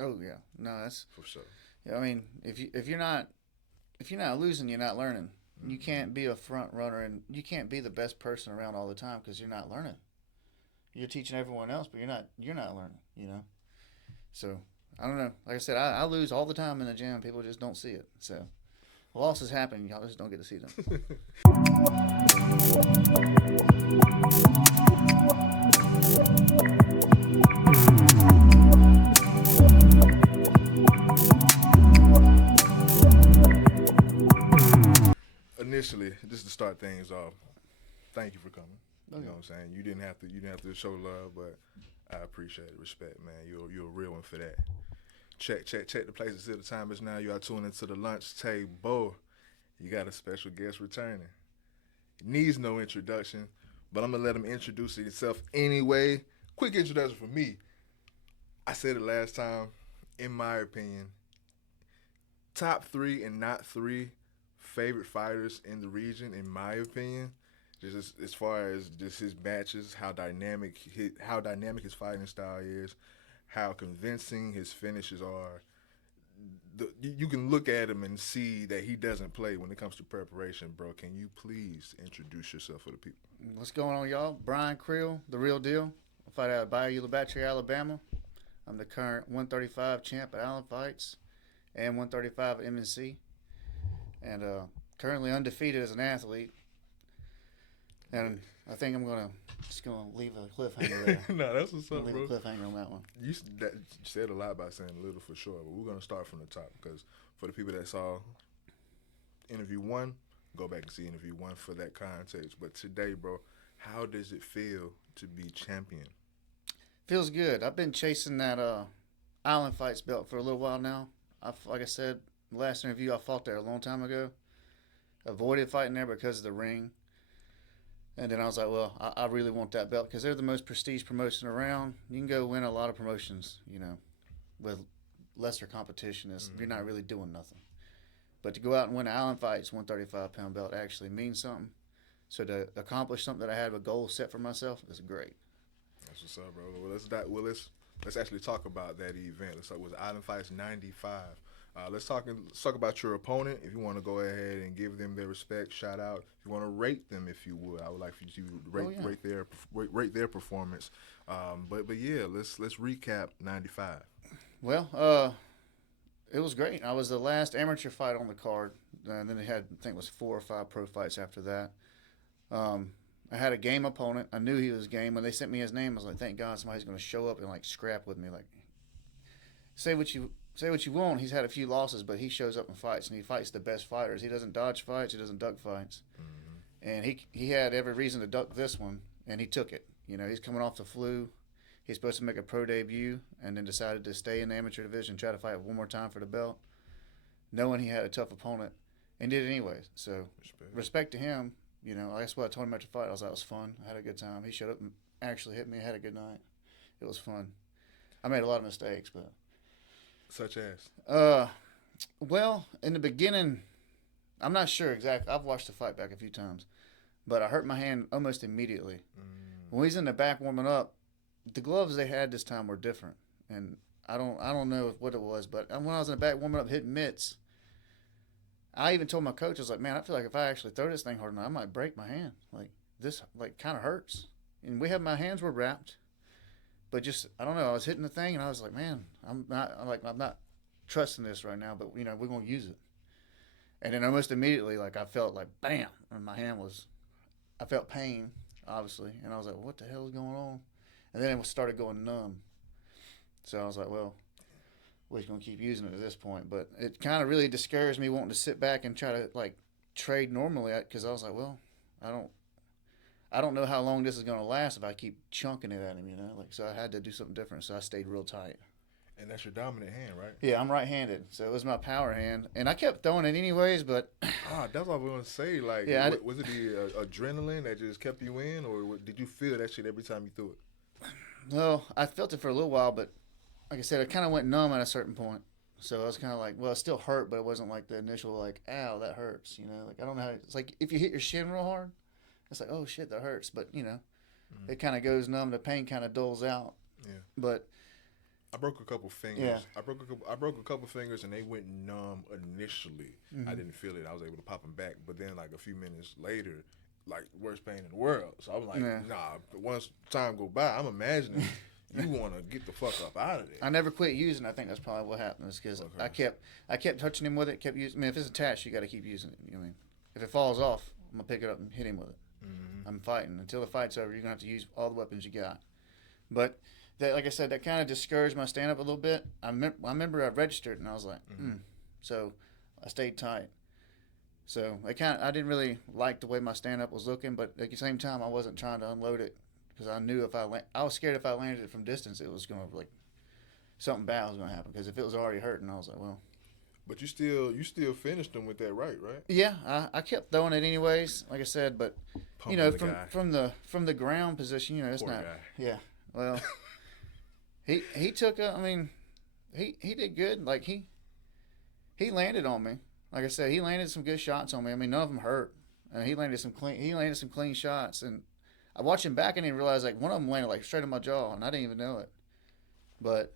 Oh yeah, no, that's for sure. yeah. I mean, if you're not losing, you're not learning. You Mm-hmm. can't be a front runner, and you can't be the best person around all the time because you're not learning. You're teaching everyone else, but you're not learning. So I don't know. Like I said, I lose all the time in the gym. People just don't see it. So losses happen. Y'all just don't get to see them. Initially, just to start things off, thank you for coming. You know Okay. what I'm saying? You didn't have to show love, but I appreciate it. Respect, man. You're a real one for that. Check the places. The time is now. You are tuning into the lunch table. You got a special guest returning. Needs no introduction, but I'm gonna let him introduce himself anyway. Quick introduction for me. I said it last time. In my opinion, top three and not three favorite fighters in the region. In my opinion, just as far as just his matches, how dynamic his fighting style is, how convincing his finishes are. You can look at him and see that he doesn't play when it comes to preparation, bro. Can you please introduce yourself for the people? What's going on, y'all? Brian Creal, the real deal. I fight out of Bayou Labatchery, Alabama. I'm the current 135 champ at Allen Fights and 135 at MNC, and currently undefeated as an athlete. And I think I'm gonna leave a cliffhanger there. No, that's what's I'm gonna up, leave a bro. cliffhanger on that one. You said a lot by saying little for sure, but we're gonna start from the top because for the people that saw interview one, go back and see interview one for that context. But today, bro, how does it feel to be champion? Feels good. I've been chasing that Island Fights belt for a little while now. Like I said, last interview I fought there a long time ago. Avoided fighting there because of the ring. And then I was like, well, I really want that belt because they're the most prestige promotion around. You can go win a lot of promotions, with lesser competition. You're not Mm-hmm. really doing nothing. But to go out and win an Island Fights 135-pound belt actually means something. So to accomplish something that I had a goal set for myself is great. That's what's up, bro. Well, let's actually talk about that event. Let's talk. Was Island Fights '95? Let's talk about your opponent. If you want to go ahead and give them their respect, shout out. If you want to rate them, if you would, I would like for you to Oh rate yeah. rate their performance. But yeah, let's recap '95. Well, it was great. I was the last amateur fight on the card, and then they had I think it was 4 or 5 pro fights after that. Um, I had a game opponent. I knew he was game. When they sent me his name, I was like, "Thank God somebody's going to show up and like scrap with me." Like, say what you want. He's had a few losses, but he shows up and fights, and he fights the best fighters. He doesn't dodge fights. He doesn't duck fights, Mm-hmm. and he had every reason to duck this one, and he took it. He's coming off the flu. He's supposed to make a pro debut, and then decided to stay in the amateur division, and try to fight one more time for the belt, knowing he had a tough opponent, and did it anyways. So Respect. respect to him. That's what I told him after the fight. I was like, it was fun. I had a good time. He showed up and actually hit me. I had a good night. It was fun. I made a lot of mistakes, but Such as. uh, well, in the beginning, I'm not sure exactly. I've watched the fight back a few times, but I hurt my hand almost immediately. Mm, When he's in the back warming up, the gloves they had this time were different, and I don't know what it was, but when I was in the back warming up hitting mitts, I even told my coach, I was like, man, I feel like if I actually throw this thing hard enough, I might break my hand. Like this, like kind of hurts. And my hands were wrapped, but just I don't know. I was hitting the thing, and I was like, man, I'm not trusting this right now, but we're gonna use it. And then almost immediately, like I felt like bam, and my hand was, I felt pain, obviously, and I was like, what the hell is going on? And then it started going numb. So I was like, well, we're just gonna keep using it at this point. But it kind of really discouraged me wanting to sit back and try to like trade normally because I was like, well, I don't, I don't know how long this is gonna last if I keep chunking it at him. Like so I had to do something different. So I stayed real tight. and that's your dominant hand, right? Yeah, I'm right-handed, so it was my power hand, and I kept throwing it anyways. But Ah, that's what I was gonna say. Like, yeah, was it the adrenaline that just kept you in, or did you feel that shit every time you threw it? well, I felt it for a little while, but like I said, it kind of went numb at a certain point. So I was kind of like, well, it still hurt, but it wasn't like the initial like, ow, that hurts. Like I don't know. It's like if you hit your shin real hard, it's like, oh shit, that hurts. But Mm, it kind of goes numb. The pain kind of dulls out. yeah. But I broke a couple fingers. Yeah. I broke a couple fingers, and they went numb initially. Mm-hmm. I didn't feel it. I was able to pop them back, but then like a few minutes later, like worst pain in the world. So I'm like, Yeah. nah. Once time go by, I'm imagining you want to get the fuck up out of there. I never quit using. I think that's probably what happened. Is because I kept touching him with it. Kept using. I mean, if it's attached, you got to keep using it. You know what I mean, if it falls off, I'm gonna pick it up and hit him with it. Mm-hmm. I'm fighting until the fight's over. You're gonna have to use all the weapons you got. But that, like I said, that kind of discouraged my stand up a little bit. I remember I registered and I was like, so I stayed tight. So I didn't really like the way my stand up was looking, but at the same time, I wasn't trying to unload it because I knew I was scared if I landed it from distance, it was gonna something bad was gonna happen. Because if it was already hurting, I was like, well. But you still finished them with that right? Yeah, I kept throwing it anyways, like I said, but from the ground position, it's Poor not. guy. Yeah, well, he took he did good. Like he landed on me. Like I said, he landed some good shots on me. I mean, none of them hurt. He landed some clean shots, and I watched him back and didn't realize like one of them landed like straight on my jaw, and I didn't even know it. But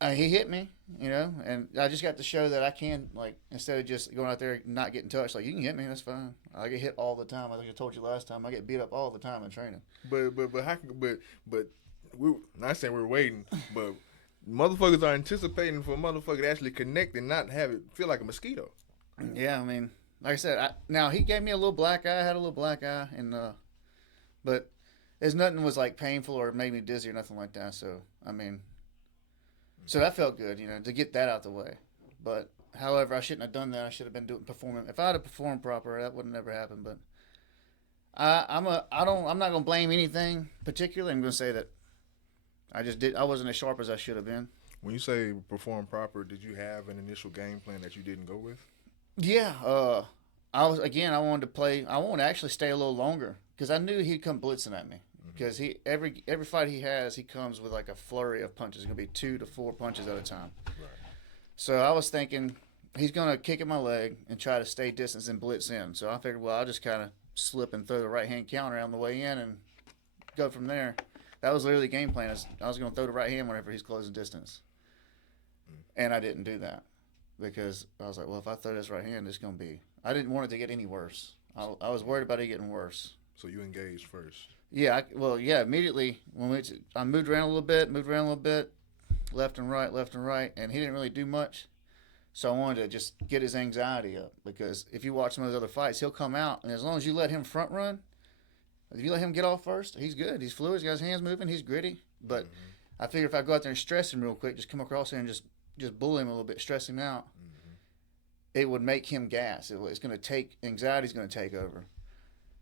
he hit me, and I just got to show that I can, like, instead of just going out there and not getting touched, like, you can hit me, that's fine. I get hit all the time. I think I told you last time, I get beat up all the time in training. But we're not saying we're waiting, but motherfuckers are anticipating for a motherfucker to actually connect and not have it feel like a mosquito. Yeah, I mean, like I said, now he gave me a little black eye. I had a little black eye, and but there's nothing was like painful or made me dizzy or nothing like that. So I mean, so that felt good, to get that out the way. But however, I shouldn't have done that. I should have been performing. If I had performed proper, that would have never happened. But I'm not gonna blame anything particularly. I'm gonna say that I wasn't as sharp as I should have been. When you say perform proper, did you have an initial game plan that you didn't go with? Yeah, I wanted to play. I wanted to actually stay a little longer because I knew he'd come blitzing at me. Because every fight he has, he comes with like a flurry of punches. It's gonna be 2 to 4 punches at a time. Right. So I was thinking he's gonna kick at my leg and try to stay distance and blitz in. So I figured, well, I'll just kind of slip and throw the right hand counter on the way in and go from there. That was literally the game plan. I was gonna throw the right hand whenever he's closing distance, and I didn't do that because I was like, well, if I throw this right hand, it's gonna be. I didn't want it to get any worse. I was worried about it getting worse. So you engaged first. Yeah, immediately when I moved around a little bit, left and right, and he didn't really do much. So I wanted to just get his anxiety up because if you watch some of those other fights, he'll come out, and as long as you let him front run, if you let him get off first, he's good. He's fluid. He's got his hands moving. He's gritty. But I figure if I go out there and stress him real quick, just come across there and just bully him a little bit, stress him out, it would make him gas. It's going to take anxiety's going to take over.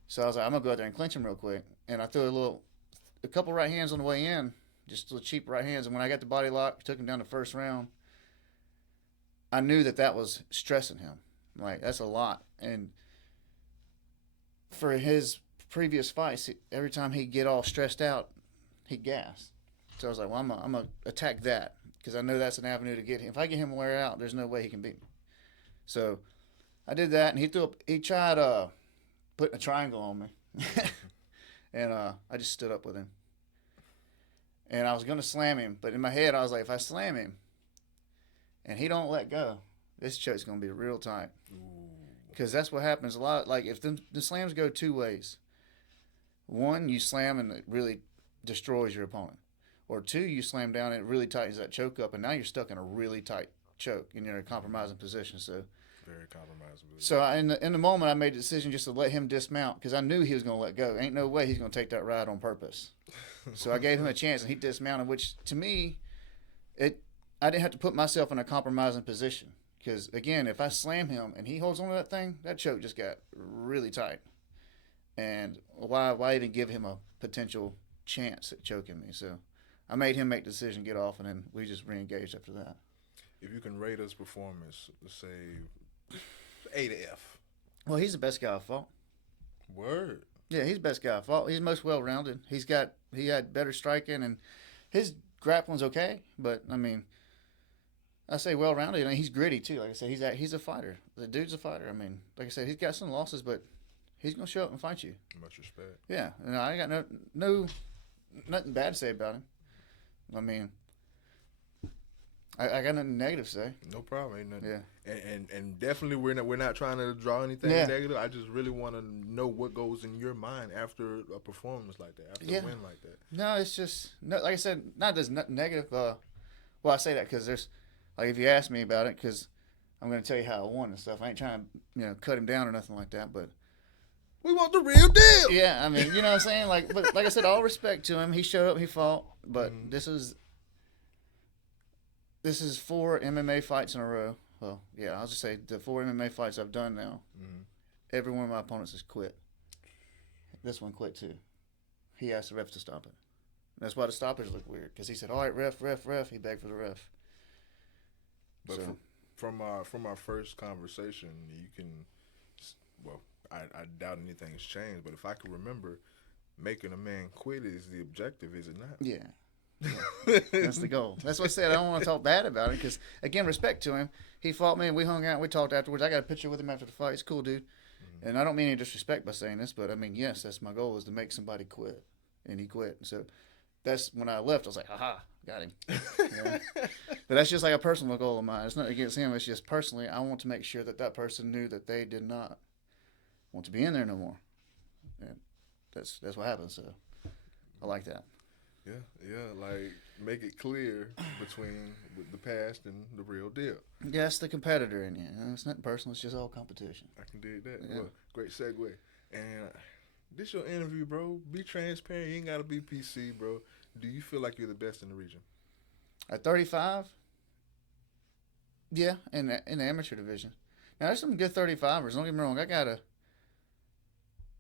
So I was like, I'm gonna go out there and clinch him real quick, and I threw a couple right hands on the way in, just little cheap right hands. And when I got the body lock, took him down the first round. I knew that was stressing him. Like that's a lot, and for his previous fights, every time he'd get all stressed out, he'd gas. So I was like, well, I'm gonna attack that because I know that's an avenue to get him. If I get him wear out, there's no way he can beat me. So I did that, and he tried putting a triangle on me. And I just stood up with him. And I was going to slam him, but in my head I was like, if I slam him and he don't let go, this choke's going to be real tight. Because that's what happens a lot. Like if the slams go two ways. One, you slam and it really destroys your opponent. Or two, you slam down and it really tightens that choke up, and now you're stuck in a really tight choke and you're in a compromising position. So very compromising. So in the moment, I made the decision just to let him dismount because I knew he was going to let go. Ain't no way he's going to take that ride on purpose. So I gave him a chance, and he dismounted, which to me, I didn't have to put myself in a compromising position because, again, if I slam him and he holds on to that thing, that choke just got really tight. And why even give him a potential chance at choking me? So I made him make the decision, get off, and then we just re-engaged after that. If you can rate his performance, let's say A to F. Well, he's the best guy I fought. Word. Yeah, he's the best guy I fought. He's most well-rounded. He had better striking, and his grappling's okay. But I mean, I say well-rounded, and he's gritty too. Like I said, he's a fighter. The dude's a fighter. I mean, like I said, he's got some losses, but he's gonna show up and fight you. Much respect. Yeah, and I got nothing bad to say about him. I mean, I got nothing negative to say. No problem, ain't nothing. Yeah. And definitely we're not trying to draw anything Yeah. negative. I just really want to know what goes in your mind after a performance like that, after Yeah. a win like that. No, it's just no. Like I said, not there's nothing negative. Well, I say that because there's, like, if you ask me about it, because I'm going to tell you how I won and stuff. I ain't trying to, cut him down or nothing like that. But We want the real deal. yeah, I mean, you know what I'm saying? Like, but like I said, all respect to him. He showed up, he fought. But this is 4 MMA fights in a row. Well, yeah, I'll just say the 4 MMA fights I've done now. Every one of my opponents has quit. This one quit too. He asked the ref to stop it. That's why the stoppage looked weird, because he said, "All right, ref." He begged for the ref. But from our first conversation, you can, well, I doubt anything's changed. But if I can remember, making a man quit is the objective, is it not? Yeah. That's the goal. That's what I said. I don't want to talk bad about it because, again, respect to him. He fought me and we hung out and we talked afterwards. I got a picture with him after the fight. He's a cool dude. And I don't mean any disrespect by saying this, but I mean, yes, that's my goal, is to make somebody quit. And he quit. So that's when I left. I was like, aha, got him. Yeah. But that's just like a personal goal of mine. It's not against him. It's just personally, I want to make sure that person knew that they did not want to be in there no more. And that's what happened. So I like that. Yeah, like make it clear between the past and the real deal. Yeah, it's the competitor in you. It's nothing personal. It's just all competition. I can dig that. Yeah. Well, great segue. And this your interview, bro. Be transparent. You ain't gotta be PC, bro. Do you feel like you're the best in the region? At 35, yeah, in the amateur division. Now there's some good 35ers. Don't get me wrong.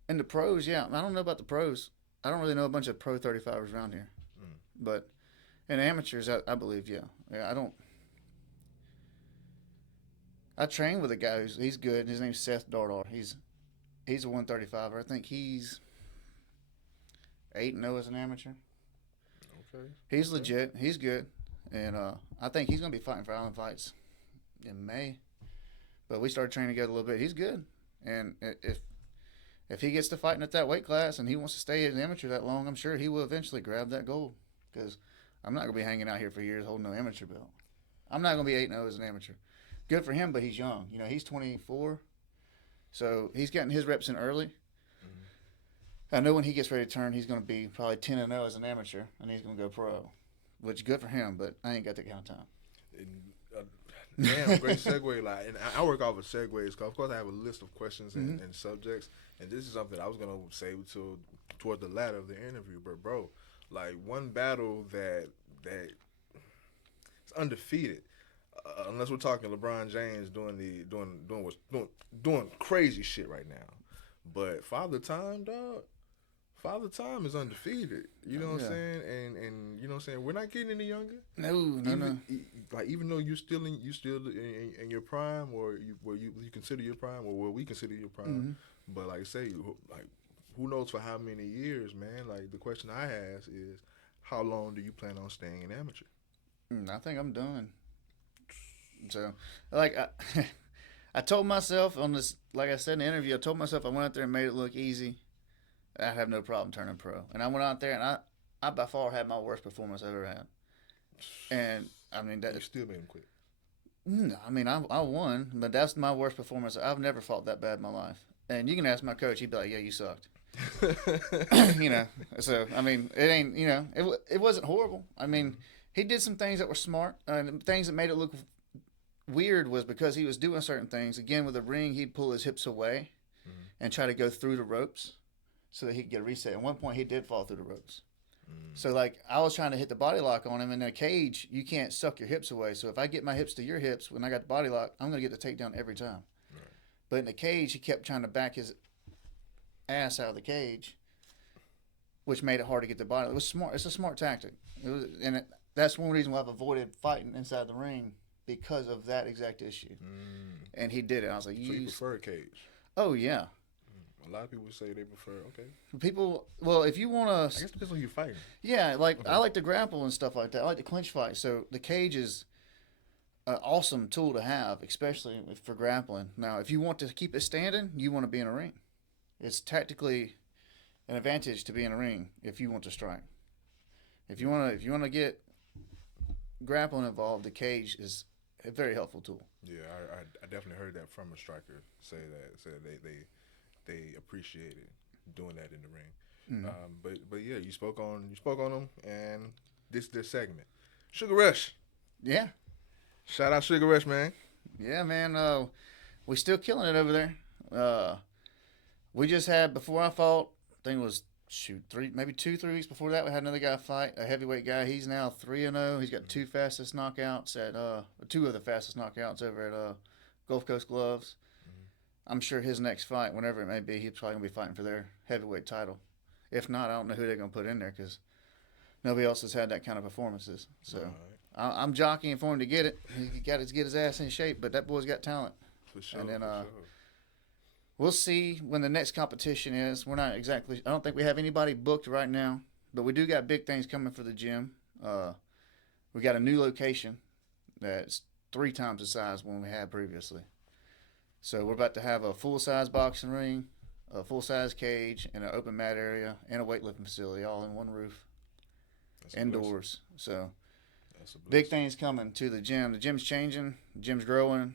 In the pros, yeah. I don't know about the pros. I don't really know a bunch of pro 35ers around here. But in amateurs, I believe, yeah. I train with a guy he's good. His name's Seth Dardar. He's a 135er. I think he's 8-0 as an amateur. Okay. He's legit. He's good. And I think he's going to be fighting for Island Fights in May. But we started training together a little bit. He's good. And if he gets to fighting at that weight class and he wants to stay as an amateur that long, I'm sure he will eventually grab that gold. Because I'm not going to be hanging out here for years holding no amateur belt. I'm not going to be 8-0 as an amateur. Good for him, but he's young. He's 24. So he's getting his reps in early. I know when he gets ready to turn, he's going to be probably 10-0 as an amateur, and he's going to go pro. Which is good for him, but I ain't got that kind of time. Damn, great segue. Like, and I work off of segues. Cause of course, I have a list of questions and subjects, and this is something I was gonna say toward the latter of the interview. But bro, like one battle that it's undefeated, unless we're talking LeBron James doing crazy shit right now. But Father Time, dog. Father Time is undefeated. You know what I'm saying? And you know what I'm saying? We're not getting any younger. No. Even though you're still in your prime, or you consider your prime, or what we consider your prime. But like I say, like who knows for how many years, man? Like the question I ask is, how long do you plan on staying an amateur? I think I'm done. So, like I told myself on this, like I said in the interview, I told myself I went out there and made it look easy. I'd have no problem turning pro. And I went out there and I by far had my worst performance I've ever had. And I mean You still made him quit. No, I mean I won, but that's my worst performance. I've never fought that bad in my life. And you can ask my coach; he'd be like, "Yeah, you sucked." So I mean, it ain't it wasn't horrible. I mean, he did some things that were smart, and things that made it look weird was because he was doing certain things. Again, with the ring, he'd pull his hips away and try to go through the ropes so that he could get a reset. At one point, he did fall through the ropes. So, like, I was trying to hit the body lock on him. In a cage, you can't suck your hips away. So, if I get my hips to your hips when I got the body lock, I'm going to get the takedown every time. Right. But in the cage, he kept trying to back his ass out of the cage, which made it hard to get the body. It was smart. It's a smart tactic. That's one reason why I've avoided fighting inside the ring, because of that exact issue. And he did it. I was like, so you prefer a cage? Oh, yeah. A lot of people say they prefer, well, if you want to... I guess it depends on who you're fighting. Yeah, like, I like to grapple and stuff like that. I like to clinch fight. So the cage is an awesome tool to have, especially for grappling. Now, if you want to keep it standing, you want to be in a ring. It's tactically an advantage to be in a ring if you want to strike. If you want to get grappling involved, the cage is a very helpful tool. Yeah, I definitely heard that from a striker say they appreciated doing that in the ring. Mm. But yeah, you spoke on them, and this segment, Sugar Rush. Yeah, Shout out Sugar Rush, man. yeah, man. We still killing it over there. Uh, we just had before I fought. I think it was shoot 3 weeks before that. We had another guy fight a heavyweight guy. He's now 3-0. He's got two fastest knockouts at two of the fastest knockouts over at Gulf Coast Gloves. I'm sure his next fight, whenever it may be, he's probably gonna be fighting for their heavyweight title. If not, I don't know who they're gonna put in there because nobody else has had that kind of performances. So Right. I'm jockeying for him to get it. He got to get his ass in shape, but that boy's got talent. For sure. And then for sure. we'll see when the next competition is. We're not exactly. I don't think we have anybody booked right now, but we do got big things coming for the gym. We got a new location that's 3 times the size one we had previously. So we're about to have a full size boxing ring, a full size cage, and an open mat area and a weightlifting facility all in one roof, That's a blessing. indoors. So That's a big blessing. things coming to the gym. The gym's changing. The gym's growing.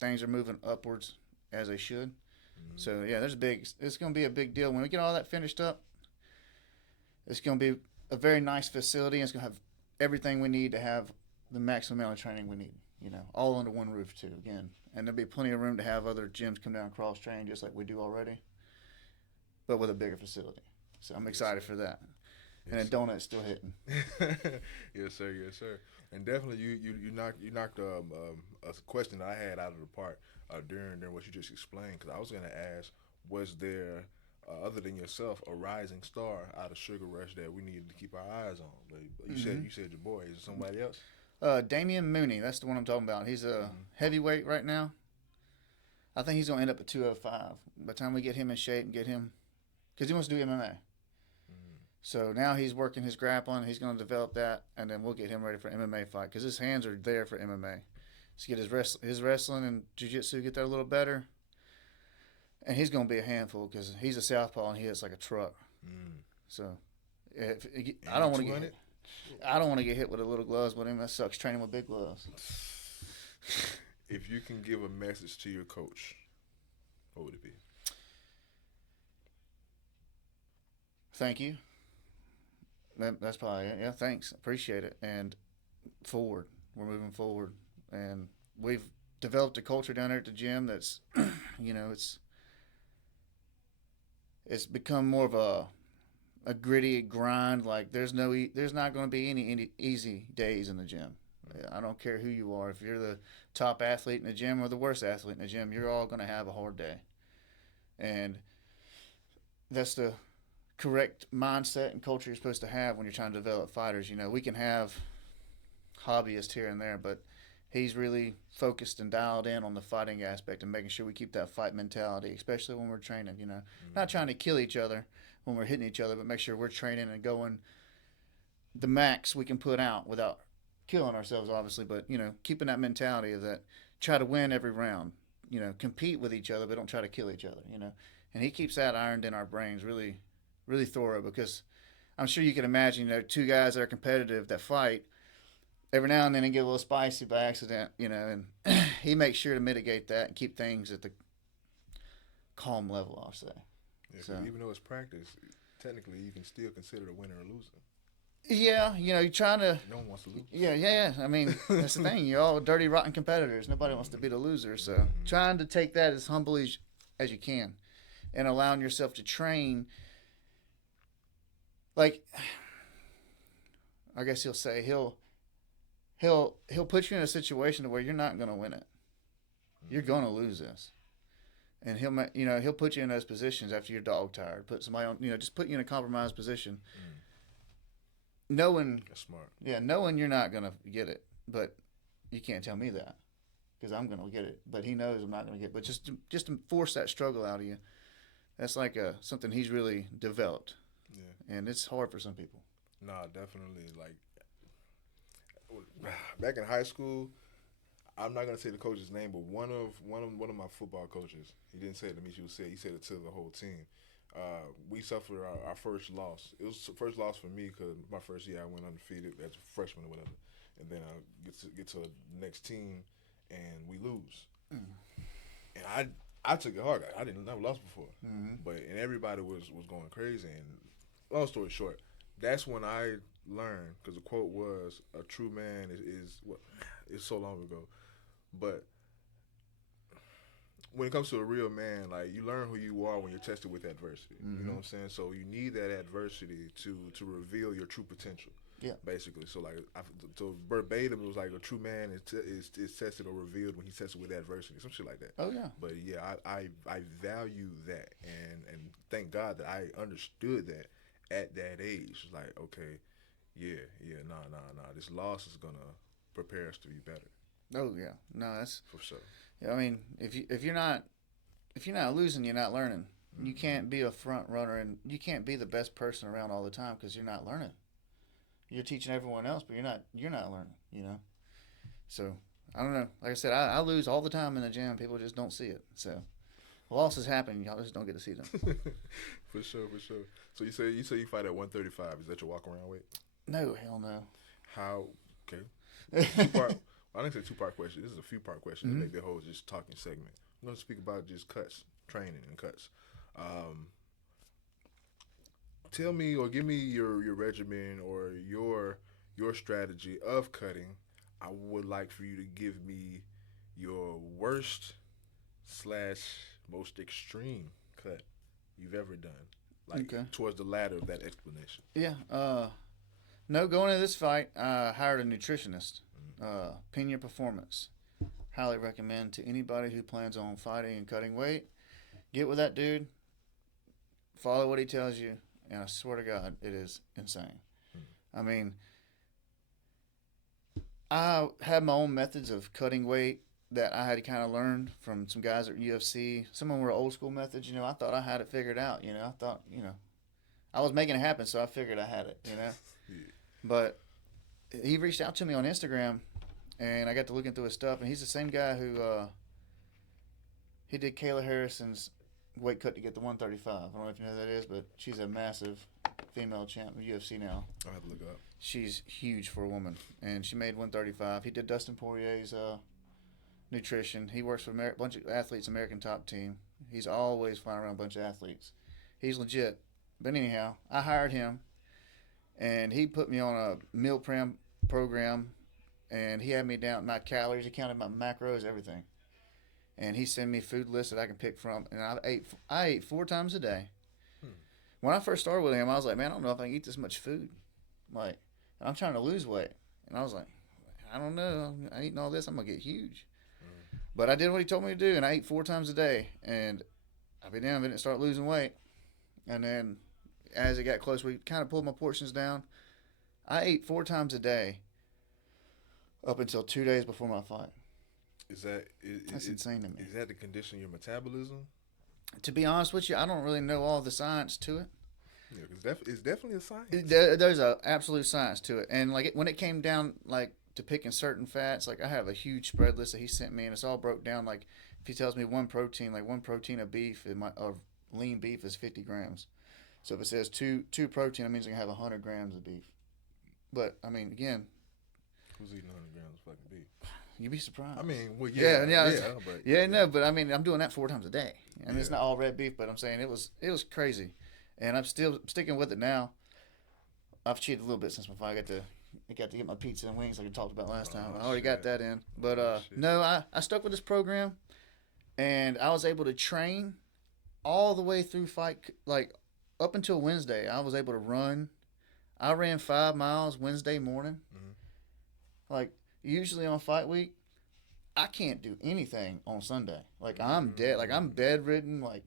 Things are moving upwards as they should. So yeah, it's going to be a big deal when we get all that finished up. It's going to be a very nice facility. And it's going to have everything we need to have the maximum amount of training we need. All under one roof too. Again, and there'll be plenty of room to have other gyms come down and cross train just like we do already, but with a bigger facility. So I'm excited for that. And the donut's still hitting. Yes, sir. Yes, sir. And definitely, you knocked a question that I had out of the park during what you just explained. Because I was gonna ask, was there other than yourself a rising star out of Sugar Rush that we needed to keep our eyes on? But you said your boy. Is it somebody else? Damian Mooney, that's the one I'm talking about. He's a heavyweight right now. I think he's gonna end up at 205 by the time we get him in shape and get him, because he wants to do MMA. So now he's working his grappling. He's going to develop that, and then we'll get him ready for MMA fight because his hands are there for MMA. Let's get his wrestling and jiu-jitsu, get that a little better. And he's going to be a handful because he's a southpaw and he hits like a truck. So I don't want to get hit. I don't want to get hit with the little gloves with him. That sucks training with big gloves. If you can give a message to your coach, what would it be? Thank you. That's probably it. Yeah, thanks. Appreciate it. And forward. We're moving forward. And we've developed a culture down there at the gym that's, it's become more of a gritty grind. Like there's not going to be any easy days in the gym. I don't care who you are. If you're the top athlete in the gym or the worst athlete in the gym, you're all going to have a hard day. And that's the correct mindset and culture you're supposed to have when you're trying to develop fighters. We can have hobbyists here and there, but he's really focused and dialed in on the fighting aspect and making sure we keep that fight mentality, especially when we're training. Not trying to kill each other when we're hitting each other, but make sure we're training and going the max we can put out without killing ourselves, obviously, but keeping that mentality of that, try to win every round, compete with each other, but don't try to kill each other. And he keeps that ironed in our brains really thorough, because I'm sure you can imagine, two guys that are competitive that fight every now and then and get a little spicy by accident, and he makes sure to mitigate that and keep things at the calm level, I'll say. Yeah, so, even though it's practice, technically you can still consider a winner or loser. Yeah, you're trying to. No one wants to lose. Yeah. I mean, that's the thing. You're all dirty, rotten competitors. Nobody wants to be the loser. So trying to take that as humbly as you can, and allowing yourself to train. Like, I guess he'll say he'll put you in a situation where you're not going to win it. You're going to lose this, and he'll put you in those positions after you're dog tired. Put somebody on, just put you in a compromised position. Knowing, that's smart. Yeah, knowing you're not gonna get it, but you can't tell me that because I'm gonna get it. But he knows I'm not gonna get it. But just to force that struggle out of you, that's like something he's really developed. Yeah, and it's hard for some people. Nah, definitely. Like back in high school, I'm not gonna say the coach's name, but one of my football coaches, he didn't say it to me. He said it to the whole team. We suffered our first loss. It was the first loss for me because my first year I went undefeated as a freshman or whatever. and then I get to the next team, and we lose. And I took it hard. I didn't never lost before, but and everybody was going crazy. And long story short, that's when I learned, because the quote was, "A true man is what." It's so long ago, but when it comes to a real man, like, you learn who you are when you're tested with adversity. You know what I'm saying? So you need that adversity to reveal your true potential. Yeah. Basically, so like, so verbatim, it was like a true man is tested or revealed when he's tested with adversity, some shit like that. Oh yeah. But yeah, I value that, and thank God that I understood that at that age. It's like, okay, nah. This loss is gonna prepare us to be better. Oh yeah. No, that's For sure. Yeah, I mean, if you're not losing, you're not learning. You can't be a front runner, and you can't be the best person around all the time because you're not learning. You're teaching everyone else, but you're not learning. You know. So I don't know. Like I said, I lose all the time in the gym. People just don't see it. So losses happen. Y'all just don't get to see them. For sure. So you say you fight at 135. Is that your walk around weight? No, hell no. How? Okay. Two-part. I didn't say two-part question. This is a few-part question to make the whole just talking segment. I'm going to speak about just cuts, training and cuts. Tell me, or give me your regimen or your strategy of cutting. I would like for you to give me your worst / most extreme cut you've ever done. Like, towards the latter of that explanation. Yeah. No, going into this fight, I hired a nutritionist. Pena Performance. Highly recommend to anybody who plans on fighting and cutting weight. Get with that dude. Follow what he tells you, and I swear to God, it is insane. I mean, I had my own methods of cutting weight that I had to kind of learn from some guys at UFC. Some of them were old school methods. You know, I thought I had it figured out. You know, I thought, I was making it happen, so I figured I had it. But he reached out to me on Instagram, and I got to looking through his stuff, and he's the same guy who he did Kayla Harrison's weight cut to get the 135. I don't know if you know who that is, but she's a massive female champ in UFC now. I'll have to look it up. She's huge for a woman, and she made 135. He did Dustin Poirier's nutrition. He works for a bunch of athletes, American Top Team. He's always flying around a bunch of athletes. He's legit. But anyhow, I hired him, and he put me on a meal plan program, and he had me down my calories. He counted my macros, everything. And he sent me food lists that I can pick from, and I ate 4 times a day. When I first started with him, I was like, man, I don't know if I can eat this much food. Like, I'm trying to lose weight. And I was like, I don't know. I'm eating all this, I'm going to get huge. But I did what he told me to do, and I ate 4 times a day. And I've been down, and start losing weight. And then as it got close, we kind of pulled my portions down. I ate 4 times a day up until 2 days before my fight. That's insane to me. Is that to condition your metabolism? To be honest with you, I don't really know all the science to it. Yeah, because it's definitely a science. There's a absolute science to it. And like when it came down like to picking certain fats, like I have a huge spread list that he sent me, and it's all broke down. Like if he tells me one protein of beef or lean beef is 50 grams. So if it says two protein, that means I can have 100 grams of beef. But I mean, again, who's eating 100 grams of fucking beef? You'd be surprised. I mean, well, but I mean, I'm doing that 4 times a day. I mean, it's not all red beef, but I'm saying it was crazy, and I'm still sticking with it now. I've cheated a little bit since my fight. I got to get my pizza and wings like I talked about last time. I already got that in, but no, I stuck with this program, and I was able to train all the way through fight, like up until Wednesday. I was able to run. I ran 5 miles Wednesday morning. Like. Usually on fight week, I can't do anything on Sunday. Like, I'm dead. Like, I'm bedridden, like,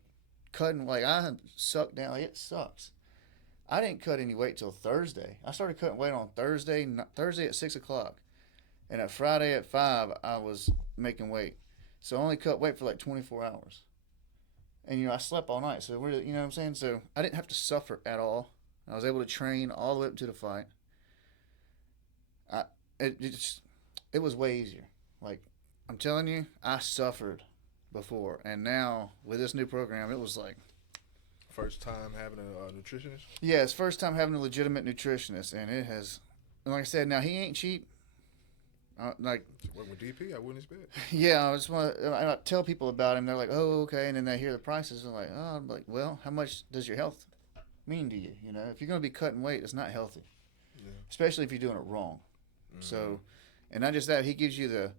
cutting. Like, I suck down. Like, it sucks. I didn't cut any weight till Thursday. I started cutting weight on Thursday at 6 o'clock. And at Friday at 5, I was making weight. So I only cut weight for like 24 hours. And, I slept all night. So, really, you know what I'm saying? So I didn't have to suffer at all. I was able to train all the way up to the fight. It was way easier. Like, I'm telling you, I suffered before. And now, with this new program, it was like... First time having a nutritionist? Yeah, it's first time having a legitimate nutritionist. And it has... And like I said, now, he ain't cheap. Like, Work with DP, I wouldn't expect. yeah, I just want to. I tell people about him. They're like, "Oh, okay," and then they hear the prices. And like, "Oh," I'm like, "Well, how much does your health mean to you? You know, if you're going to be cutting weight, it's not healthy, Yeah. especially if you're doing it wrong." Mm-hmm. So, and not just that, he gives you the.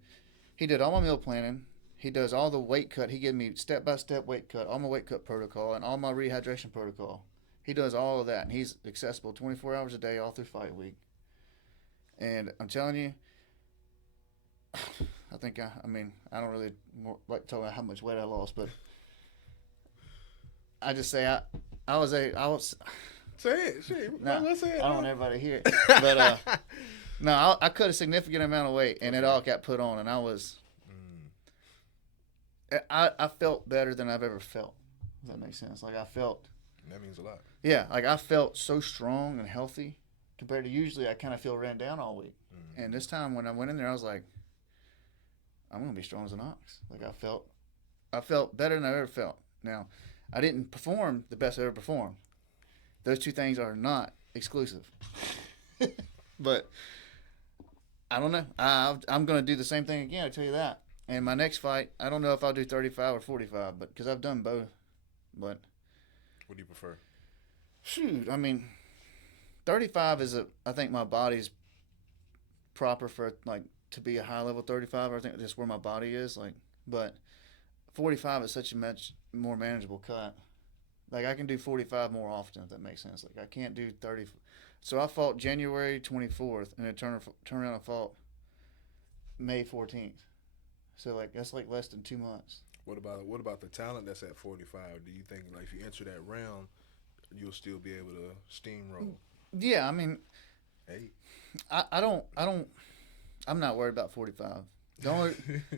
He did all my meal planning. He does all the weight cut. He gave me step by step weight cut, all my weight cut protocol, and all my rehydration protocol. He does all of that, and he's accessible 24 hours a day, all through fight week. And I'm telling you, I think I mean, I don't really like to talk about how much weight I lost, but I just say I was Say it. Shit. no, Let's say it. I don't want everybody to hear it, but no, I cut a significant amount of weight, and it all got put on, and I was I felt better than I've ever felt. If that makes sense. Like I felt. That means a lot. Yeah, like I felt so strong and healthy compared to usually I kind of feel ran down all week. And this time when I went in there, I was like, I'm gonna be strong as an ox. Like I felt better than I ever felt. Now, I didn't perform the best I ever performed. Those two things are not exclusive. But I don't know. I'm gonna do the same thing again. I tell you that. And my next fight, I don't know if I'll do 35 or 45, but because I've done both. But What do you prefer? shoot, I mean, 35 is I think my body's proper for like to be a high level 35. I think just where my body is like, but 45 is such a much more manageable cut. Like I can do 45 more often if that makes sense. Like I can't do 30. So I fought January 24th and then turn around and fought May 14th. So like that's like less than 2 months. What about the talent that's at 45? Do you think like if you enter that round, you'll still be able to steamroll? Yeah, I mean, Hey. I don't. I'm not worried about 45. The only,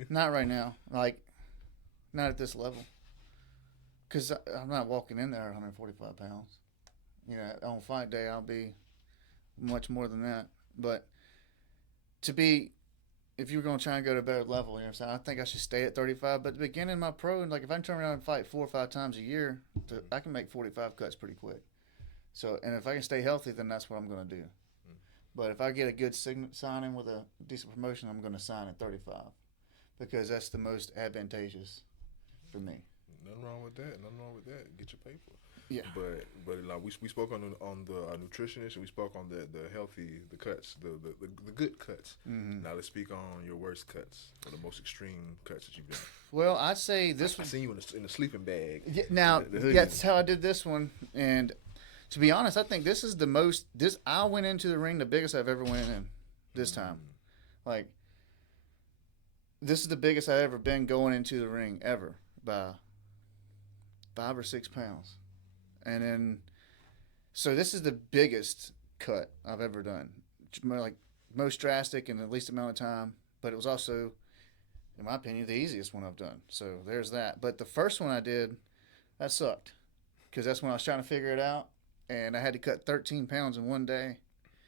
not right now. Like, not at this level. Because I'm not walking in there at 145 pounds. You know, on fight day, I'll be much more than that. But to be, if you're going to try and go to a better level, you know what I'm saying? I think I should stay at 35. But at the beginning of my pro, like if I turn around and fight 4 or 5 times a year, I can make 45 cuts pretty quick. So, and if I can stay healthy, then that's what I'm going to do. But if I get a good signing with a decent promotion, I'm going to sign at 35 because that's the most advantageous for me. Nothing wrong with that. Nothing wrong with that. Get your paper. Yeah. But like we spoke on the nutritionist and we spoke on the healthy the cuts the good cuts. Mm-hmm. Now let's speak on your worst cuts or the most extreme cuts that you've done. Well, I'd say this I one. seen you in a sleeping bag. Yeah, now The hoodie. that's how I did this one, and to be honest, I think this is the most. This I went into the ring the biggest I've ever went in. This time, like this is the biggest I've ever been going into the ring ever by 5 or 6 pounds, and then so this is the biggest cut I've ever done. Like most drastic in the least amount of time, but it was also, in my opinion, the easiest one I've done. So there's that. But the first one I did, that sucked because that's when I was trying to figure it out, and I had to cut 13 pounds in one day.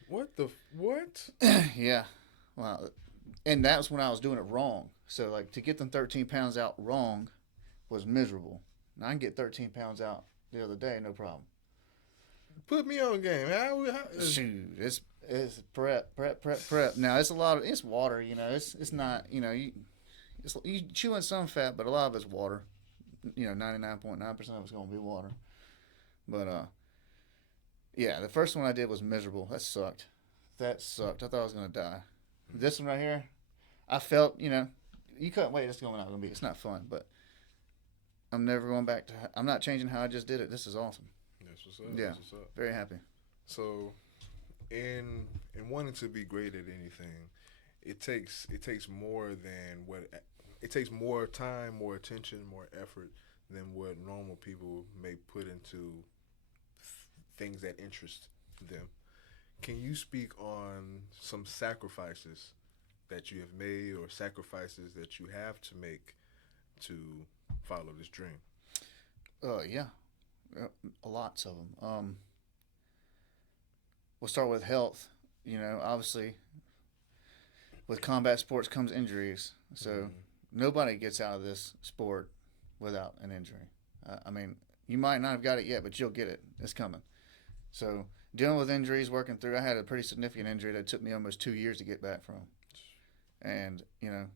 What? Yeah, wow. And that was when I was doing it wrong. So like to get them 13 pounds out wrong was miserable. Now I can get 13 pounds out the other day, no problem. Put me on game. Shoot, it's prep. Now it's a lot of it's water. You know, it's not you chewing some fat, but a lot of it's water. 99.9% of it's gonna be water. But yeah, the first one I did was miserable. That sucked. I thought I was gonna die. This one right here, I felt you couldn't wait. It's not gonna be. It's not fun, but I'm never going back to. I'm not changing how I just did it. This is awesome. That's what's up. Yeah, That's what's up. very happy. So, in wanting to be great at anything, it takes more than what it takes more time, more attention, more effort than what normal people may put into things that interest them. Can you speak on some sacrifices that you have made or sacrifices that you have to make to follow this dream? Yeah, lots of them. We'll start with health. Obviously, with combat sports comes injuries. So nobody gets out of this sport without an injury. I mean, you might not have got it yet, but you'll get it. It's coming. So dealing with injuries, working through. I had a pretty significant injury that took me almost 2 years to get back from. And, you know,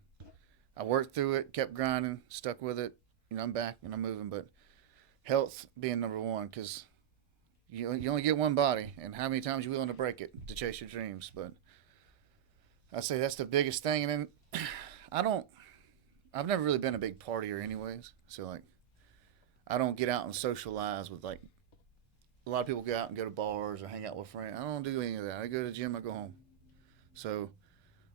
I worked through it, kept grinding, stuck with it. You know, I'm back and I'm moving, but health being number one because you only get one body, and how many times you willing to break it to chase your dreams. But I say that's the biggest thing. And then I've never really been a big partier, anyways. So like, I don't get out and socialize with like a lot of people go out and go to bars or hang out with friends. I don't do any of that. I go to the gym, I go home. So,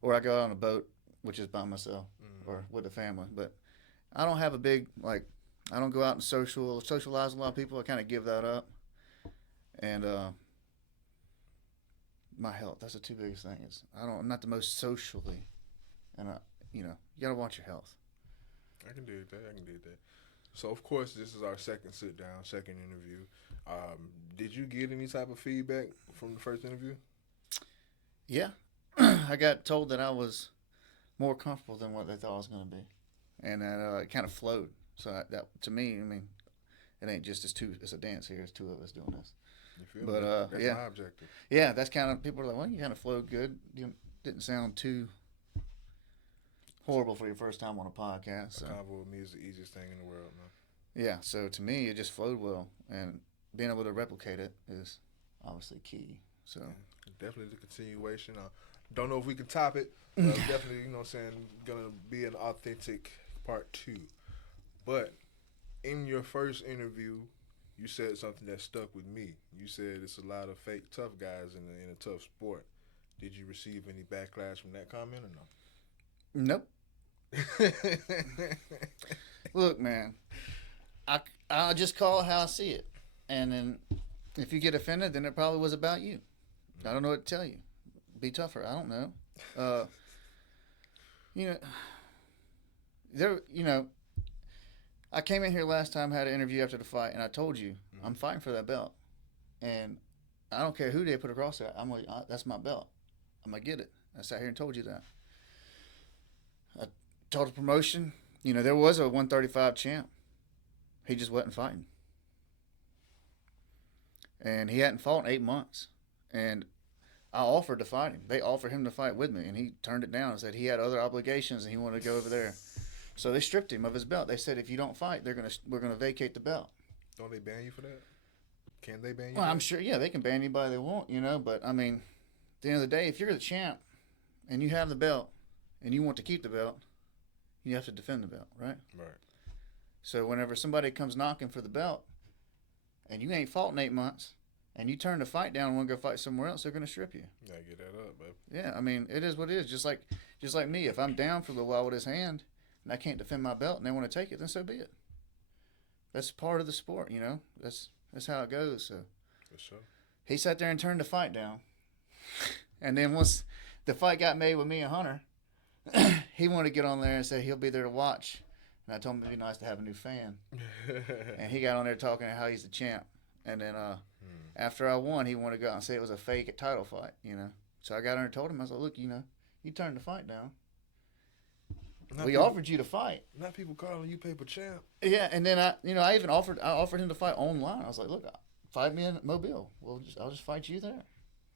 or I go out on a boat, which is by myself or with the family. But I don't have a big like. I don't go out and socialize with a lot of people. I kind of give that up. And my health. That's the two biggest things. I'm not the most socially, and you gotta watch your health. I can do that. So of course, this is our second sit down, second interview. Did you get any type of feedback from the first interview? Yeah, I got told that I was more comfortable than what they thought I was going to be, and that it kind of flowed. So that to me, I mean, it ain't just it's a dance here. It's two of us doing this. You feel but me? That's yeah, my objective. Yeah, that's kind of people are like, well, you kind of flowed good. You didn't sound too horrible for your first time on a podcast. So. A convo with me is the easiest thing in the world, man. Yeah, so to me, it just flowed well, and being able to replicate it is obviously key. So definitely the continuation. Don't know if we can top it. Definitely, you know what I'm saying, gonna be an authentic part 2. But in your first interview, you said something that stuck with me. You said it's a lot of fake tough guys in a tough sport. Did you receive any backlash from that comment or no? Nope. Look, man, I just call it how I see it, and then if you get offended, then it probably was about you. I don't know what to tell you. Be tougher. I don't know. I came in here last time, had an interview after the fight, and I told you I'm fighting for that belt, and I don't care who they put across that. I'm like, that's my belt. I'm gonna get it. I sat here and told you that. I told the promotion, there was a 135 champ. He just wasn't fighting, and he hadn't fought in 8 months, and I offered to fight him. They offered him to fight with me, and he turned it down and said he had other obligations and he wanted to go over there. So they stripped him of his belt. They said, if you don't fight, we're gonna vacate the belt. Don't they ban you for that? Can they ban you? Well, I'm sure. Yeah, they can ban anybody they want. But I mean, at the end of the day, if you're the champ and you have the belt and you want to keep the belt, you have to defend the belt, right? Right. So whenever somebody comes knocking for the belt and you ain't fought in 8 months and you turn the fight down and want to go fight somewhere else, they're gonna strip you. Yeah, get that up, baby. Yeah, I mean, it is what it is. Just like me, if I'm down for a little while with his hand and I can't defend my belt and they want to take it, then so be it. That's part of the sport, That's how it goes. So for sure. He sat there and turned the fight down. And then once the fight got made with me and Hunter, he wanted to get on there and say he'll be there to watch. And I told him it'd be nice to have a new fan. And he got on there talking about how he's the champ. And then after I won, he wanted to go out and say it was a fake title fight, So I got on there and told him, I was like, look, you turned the fight down. We offered you to fight. Not people calling you paper champ. Yeah, and then I even offered him to fight online. I was like, look, fight me in Mobile. I'll just fight you there.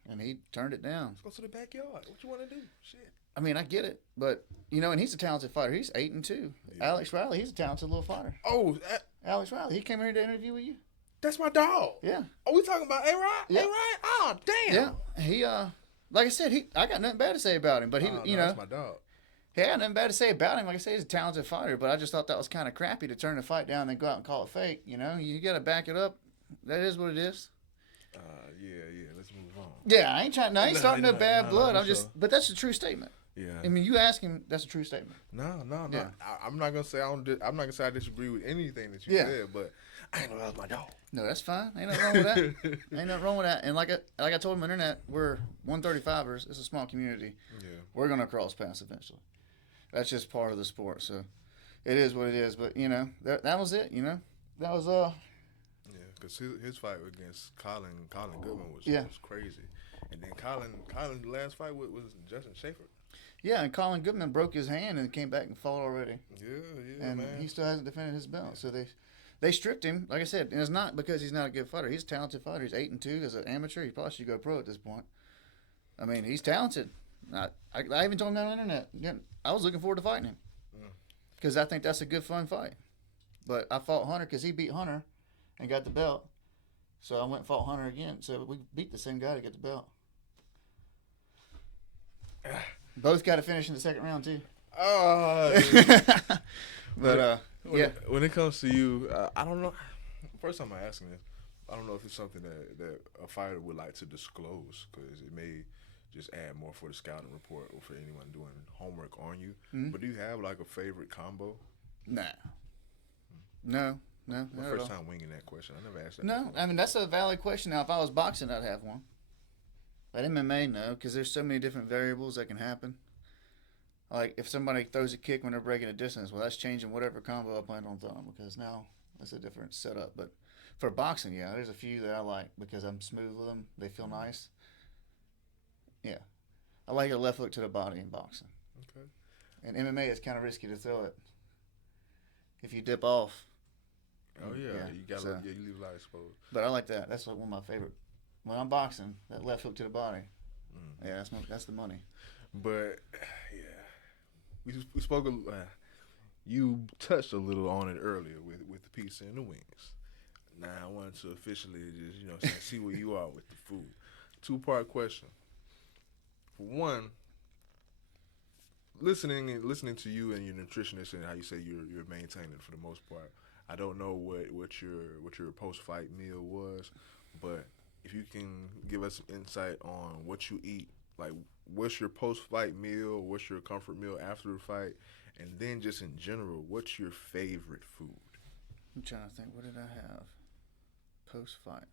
And he turned it down. Let's go to the backyard. What you want to do? Shit. I mean, I get it, but and he's a talented fighter. He's 8-2. Yeah. Alex Riley, he's a talented little fighter. Oh, Alex Riley, he came here to interview with you. That's my dog. Yeah. Oh, we talking about A-Rod? Yeah. A-Rod? Oh, damn. Yeah. He like I said, I got nothing bad to say about him, but that's my dog. He had nothing bad to say about him. Like I said, he's a talented fighter, but I just thought that was kind of crappy to turn the fight down and then go out and call it fake. You got to back it up. That is what it is. Yeah. Let's move on. Yeah, I ain't trying. I ain't starting no bad blood. I'm just, but that's a true statement. Yeah. I mean, you ask him, that's a true statement. No. Yeah. I'm not gonna say I'm not gonna say I disagree with anything that you said, but I ain't gonna love my dog. No, that's fine. Ain't nothing wrong with that. Ain't nothing wrong with that. And like I told him on the internet, we're 135ers. It's a small community. Yeah. We're gonna cross paths eventually. That's just part of the sport. So it is what it is. But that was it. That was Yeah, because his fight against Colin Goodman was crazy, and then Colin's last fight was Justin Schaefer. Yeah, and Colin Goodman broke his hand and came back and fought already. Yeah, and man. He still hasn't defended his belt. So they stripped him. Like I said, and it's not because he's not a good fighter. He's a talented fighter. He's 8-2 as an amateur. He probably should go pro at this point. I mean, he's talented. I even told him that on the internet. Yeah, I was looking forward to fighting him because I think that's a good, fun fight. But I fought Hunter because he beat Hunter and got the belt. So I went and fought Hunter again. So we beat the same guy to get the belt. Both got to finish in the second round too. But yeah. When it comes to you, I don't know. First time I'm asking this, I don't know if it's something that a fighter would like to disclose because it may just add more for the scouting report or for anyone doing homework on you. Mm-hmm. But do you have like a favorite combo? Nah. No. My first time winging that question. I never asked that. No, before. I mean that's a valid question. Now, if I was boxing, I'd have one. But MMA, no, because there's so many different variables that can happen. Like if somebody throws a kick when they're breaking a distance, well, that's changing whatever combo I plan on throwing because now that's a different setup. But for boxing, yeah, there's a few that I like because I'm smooth with them. They feel nice. Yeah, I like a left hook to the body in boxing. Okay. And MMA, it's kind of risky to throw it. If you dip off. Oh yeah, you got you leave a lot exposed. But I like that. That's like one of my favorite. When I'm boxing, that left hook to the body. Yeah, that's the money. But yeah, we spoke. You touched a little on it earlier with the pizza and the wings. Now I wanted to officially just see where you are with the food. 2-part question. For one, listening to you and your nutritionist and how you say you're maintaining it for the most part. I don't know what your post fight meal was, but if you can give us some insight on what you eat, like what's your post fight meal, what's your comfort meal after the fight, and then just in general, what's your favorite food? I'm trying to think. What did I have post fight?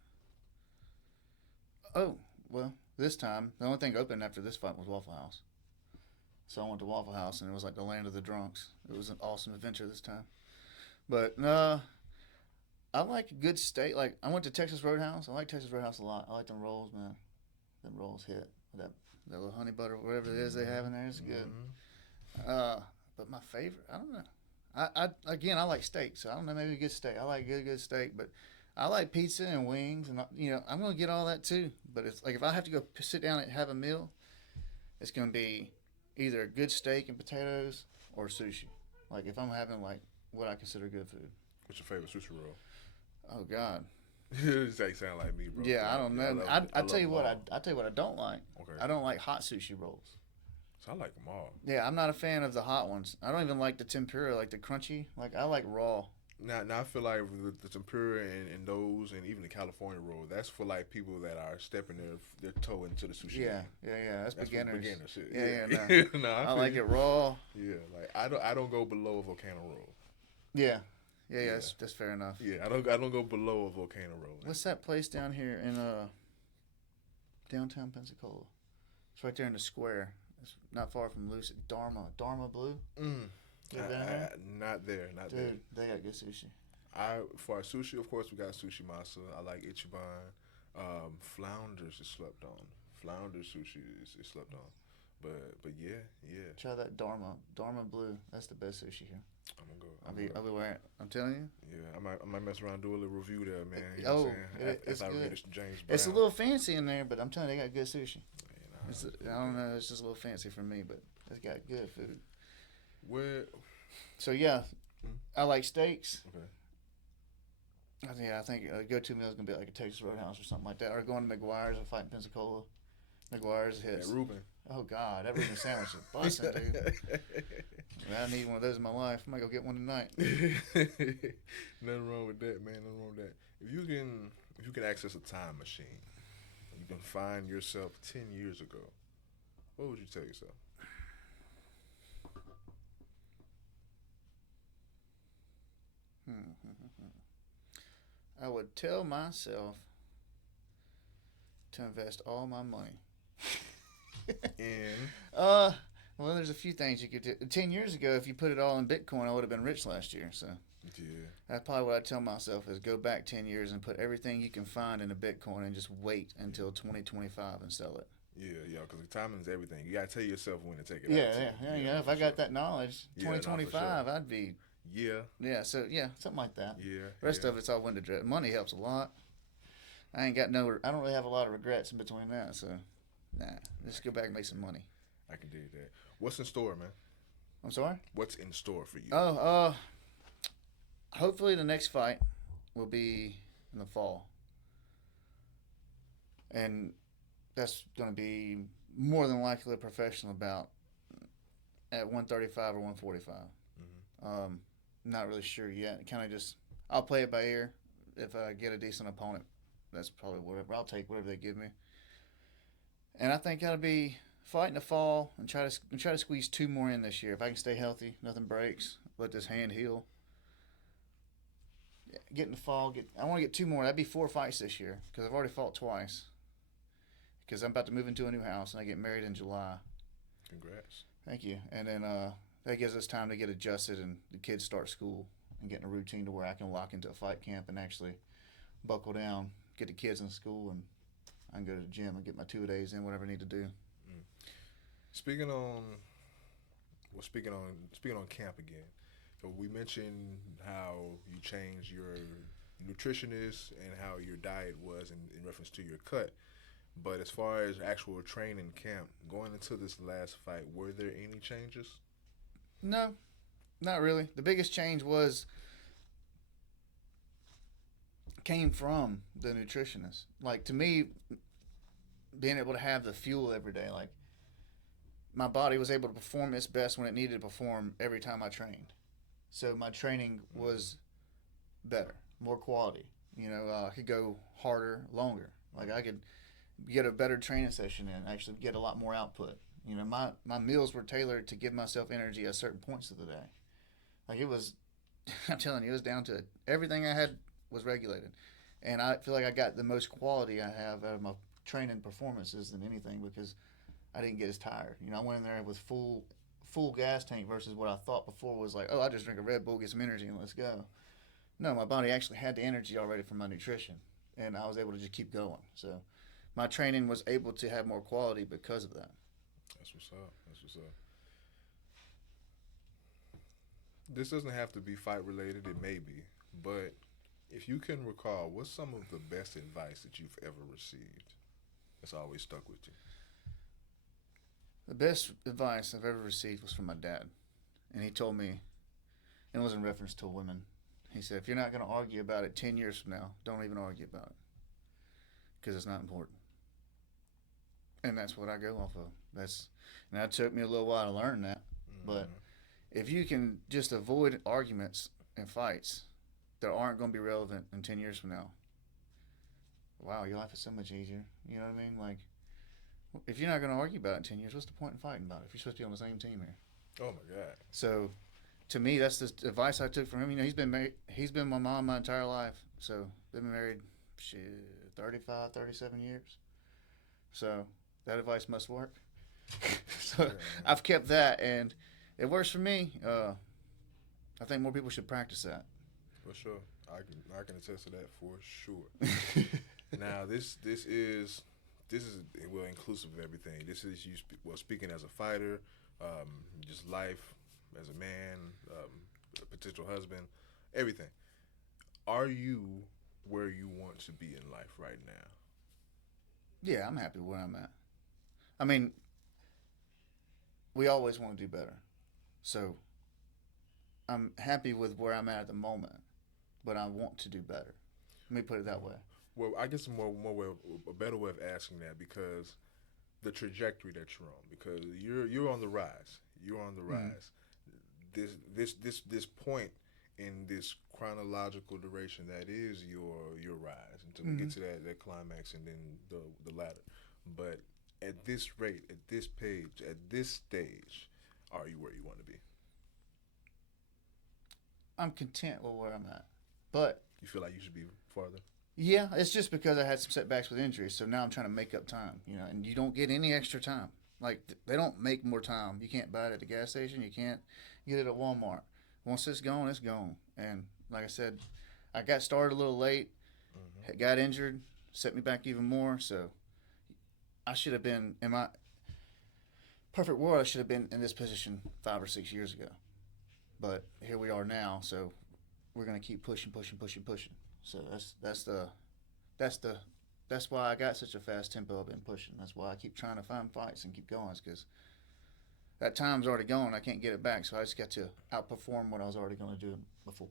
Oh, well, this time the only thing open after this fight was Waffle House. So I went to Waffle House and it was like the land of the drunks. It was an awesome adventure this time. But no, I like a good steak. Like I went to Texas Roadhouse. I like Texas Roadhouse a lot. I like them rolls, man. Them rolls hit. That little honey butter, whatever it is they have in there, is good. Mm-hmm. But my favorite, I don't know. I like steak, so I don't know. Maybe a good steak. I like good steak, but I like pizza and wings, and I'm gonna get all that too. But it's like if I have to go sit down and have a meal, it's gonna be either a good steak and potatoes or sushi. Like if I'm having like what I consider good food. What's your favorite sushi roll? Oh God. You sound like me, bro. Yeah, I don't know. I tell you what, I tell you what I don't like. Okay. I don't like hot sushi rolls. So I like them all. Yeah, I'm not a fan of the hot ones. I don't even like the tempura, like the crunchy. Like I like raw. Now I feel like the tempura and those and even the California roll, that's for like people that are stepping their toe into the sushi. Yeah. That's beginners. Beginner shit. Yeah. No, I like it raw. Yeah, like I don't go below a volcano roll. Yeah. That's fair enough. Yeah, I don't go below a volcano roll. What's that place down here in downtown Pensacola? It's right there in the square. It's not far from Lucid. Dharma Blue. Not there. Dude, they got good sushi. For our sushi, of course, we got Sushi Masa. I like Ichiban. Flounders is slept on. Flounders sushi is slept on. But yeah. Try that Dharma Blue. That's the best sushi here. I'm gonna go. I'll be wearing it. I'm telling you. Yeah, I might mess around and do a little review there, man. You know what I'm saying? It's good. James Brown. It's a little fancy in there, but I'm telling you, they got good sushi. I don't know. It's just a little fancy for me, but it's got good food. So yeah, I like steaks. Okay. I think a go-to meal is gonna be like a Texas Roadhouse or something like that, or going to McGuire's and fighting Pensacola. McGuire's hits. Yeah, Reuben. Oh God, that Reuben sandwich is busting, dude. I need one of those in my life. I might go get one tonight. Nothing wrong with that, man. Nothing wrong with that. If you can access a time machine, you can find yourself 10 years ago, what would you tell yourself? I would tell myself to invest all my money. Well, there's a few things you could do. 10 years ago, if you put it all in Bitcoin, I would have been rich last year. So yeah, that's probably what I tell myself is go back 10 years and put everything you can find in a Bitcoin and just wait until 2025 and sell it. Yeah, because the timing is everything. You got to tell yourself when to take it out. Yeah. Yeah, if I got that knowledge, 2025, sure. I'd be... Yeah. So, something like that. Yeah. The rest of it's all window dress. Money helps a lot. I don't really have a lot of regrets in between that, so, just go back and make some money. I can dig that. What's in store, man? I'm sorry. What's in store for you? Oh, hopefully the next fight will be in the fall, and that's going to be more than likely a professional bout at 135 or 145. Mm-hmm. Not really sure yet. Kind of just I'll play it by ear. If I get a decent opponent, that's probably whatever I'll take whatever they give me. And I think I'll be fighting the fall and try to squeeze two more in this year. If I can stay healthy, nothing breaks, let this hand heal. Get in the fall. I want to get two more. That'd be 4 fights this year because I've already fought twice. Because I'm about to move into a new house and I get married in July. Congrats. Thank you. And then that gives us time to get adjusted and the kids start school and get in a routine to where I can lock into a fight camp and actually buckle down, get the kids in school, and I can go to the gym and get my 2 days in, whatever I need to do. Mm. Speaking on, speaking on camp again. So we mentioned how you changed your nutritionist and how your diet was in reference to your cut. But as far as actual training camp, going into this last fight, were there any changes? No, not really. The biggest change came from the nutritionist. Like to me, being able to have the fuel every day, like my body was able to perform its best when it needed to perform every time I trained. So my training was better, more quality. I could go harder, longer. Like I could get a better training session in, actually get a lot more output. My meals were tailored to give myself energy at certain points of the day. Like it was, I'm telling you, it was down to it. Everything I had was regulated. And I feel like I got the most quality I have out of my training performances than anything because I didn't get as tired. I went in there with full gas tank versus what I thought before was like, oh, I just drink a Red Bull, get some energy, and let's go. No, my body actually had the energy already from my nutrition, and I was able to just keep going. So my training was able to have more quality because of that. That's what's up. That's what's up. This doesn't have to be fight related. It may be, but if you can recall, what's some of the best advice that you've ever received that's always stuck with you? The best advice I've ever received was from my dad, and he told me, and it was in reference to women. He said, if you're not going to argue about it 10 years from now, don't even argue about it because it's not important. And that's what I go off of. And that took me a little while to learn that. Mm-hmm. But if you can just avoid arguments and fights that aren't going to be relevant in 10 years from now, wow, your life is so much easier. You know what I mean? Like, if you're not going to argue about it in 10 years, what's the point in fighting about it if you're supposed to be on the same team here? Oh, my God. So, to me, that's the advice I took from him. He's been married. He's been my mom my entire life. So, they've been married, 35, 37 years. So, that advice must work. So, yeah, I've kept that, and it works for me. I think more people should practice that. For sure. I can attest to that for sure. Now, this is well inclusive of everything. This is you speaking as a fighter, just life as a man, a potential husband, everything. Are you where you want to be in life right now? Yeah, I'm happy where I'm at. I mean, we always want to do better. So I'm happy with where I'm at the moment, but I want to do better. Let me put it that way. Well, I guess a better way of asking that because the trajectory that you're on, because you're on the rise. You're on the rise. This point in this chronological duration that is your rise until we get to that climax and then the ladder. But at this rate, at this page, at this stage, are you where you want to be? I'm content with where I'm at, but you feel like you should be farther. Yeah, it's just because I had some setbacks with injuries, so now I'm trying to make up time. And you don't get any extra time. Like they don't make more time. You can't buy it at the gas station. You can't get it at Walmart. Once it's gone, it's gone. And like I said, I got started a little late, got injured, set me back even more. So I should have been in my perfect world. I should have been in this position 5 or 6 years ago. But here we are now. So we're gonna keep pushing. So that's why I got such a fast tempo. I've been pushing. That's why I keep trying to find fights and keep going. Because that time's already gone. I can't get it back, so I just got to outperform what I was already going to do before.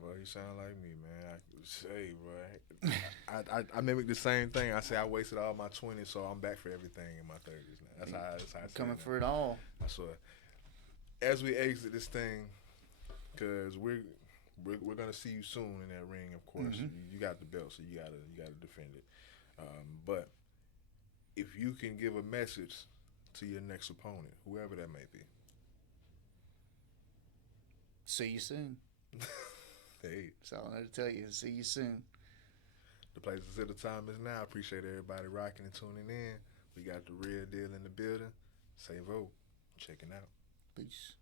Well, you sound like me, man. I say, bro. I mimic the same thing. I say I wasted all my 20s, so I'm back for everything in my 30s now. That's how I say Coming it for it all. I swear. As we exit this thing, because we're gonna see you soon in that ring. Of course, you got the belt, so you gotta defend it. But if you can give a message to your next opponent, whoever that may be. See you soon. Hey, That's all I know to tell you. See you soon. the place to sit the time is now. I appreciate everybody rocking and tuning in. We got the real deal in the building. Savo, checking out. Peace.